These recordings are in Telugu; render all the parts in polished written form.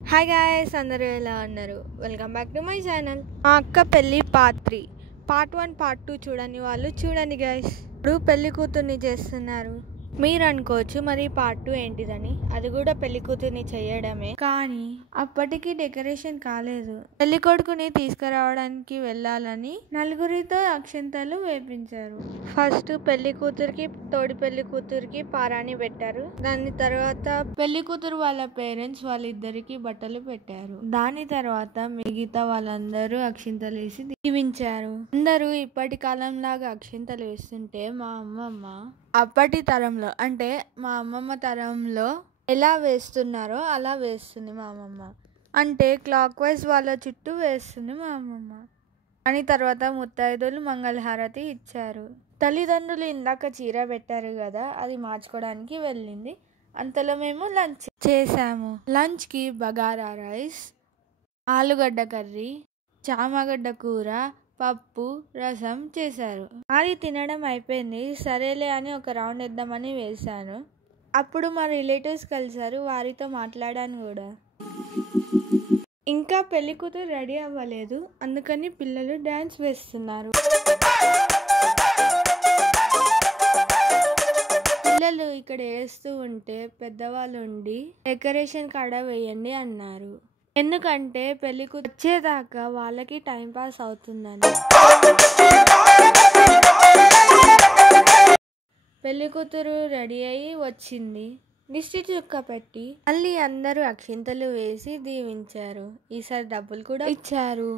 హాయ్ గాయ్స్, అందరూ ఎలా ఉన్నారు? Welcome back to my channel. మా అక్క పెళ్ళి పార్ట్ 3, పార్ట్ 1 పార్ట్ 2 చూడని వాళ్ళు చూడండి గాయ్స్. ఇప్పుడు పెళ్లి కూతుర్ని చేస్తున్నారు. మీరు అనుకోవచ్చు మరి పార్ట్ 2 ఏంటిదని. అది కూడా పెళ్లి కూతుర్ని చేయడమే, కానీ అప్పటికి డెకరేషన్ కాలేదు. పెళ్లి కొడుకుని తీసుకురావడానికి వెళ్ళాలని నలుగురితో అక్షంతలు వేపించారు. ఫస్ట్ పెళ్లి కూతురికి, తోడి పెళ్లి కూతురికి పారాని పెట్టారు. దాని తర్వాత పెళ్లి కూతురు వాళ్ళ పేరెంట్స్ వాళ్ళిద్దరికి బట్టలు పెట్టారు. దాని తర్వాత మిగతా వాళ్ళందరూ అక్షింతలు వేసి దీవించారు. అందరూ ఇప్పటి కాలం లాగా అక్షింతలు వేస్తుంటే మా అమ్మమ్మ అప్పటి తరంలో, అంటే మా అమ్మమ్మ తరంలో ఎలా వేస్తున్నారో అలా వేస్తుంది మా అమ్మమ్మ. అంటే క్లాక్ వైజ్ వాళ్ళ చుట్టూ వేస్తుంది మా అమ్మమ్మ. అని తర్వాత ముత్తైదులు మంగళహారతి ఇచ్చారు. తల్లిదండ్రులు ఇందాక చీర పెట్టారు కదా, అది మార్చుకోవడానికి వెళ్ళింది. అంతలో మేము లంచ్ చేసాము. లంచ్కి బగారా రైస్, ఆలుగడ్డ కర్రీ, చామగడ్డ కూర, పప్పు, రసం చేశారు. అది తినడం అయిపోయింది. సరేలే అని ఒక రౌండ్ వేద్దామని వేశాను. అప్పుడు మా రిలేటివ్స్ కలిసారు, వారితో మాట్లాడాను కూడా. ఇంకా పెళ్లి కూతురు రెడీ అవ్వలేదు, అందుకని పిల్లలు డ్యాన్స్ వేస్తున్నారు. పిల్లలు ఇక్కడ వేస్తూ ఉంటే పెద్దవాళ్ళు ఉండి డెకరేషన్ కాడ వేయండి అన్నారు. ఎందుకంటే పెళ్లి కూతురు వచ్చేదాకా వాళ్ళకి టైం పాస్ అవుతుందని. పెళ్లి కూతురు రెడీ అయ్యి వచ్చింది. దిష్టి చుక్క పెట్టి మళ్ళీ అందరూ అక్షింతలు వేసి దీవించారు. ఈసారి డబ్బులు కూడా ఇచ్చారు.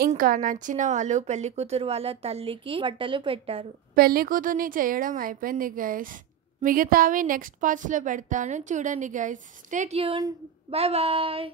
ఇంకా నచ్చిన వాళ్ళు పెళ్లి కూతురు వాళ్ళ తల్లికి బట్టలు పెట్టారు. పెళ్లి కూతుర్ని చేయడం అయిపోయింది గైస్. మిగతావి నెక్స్ట్ పార్ట్స్లో పెడతాను, చూడండి guys. Stay tune. Bye bye.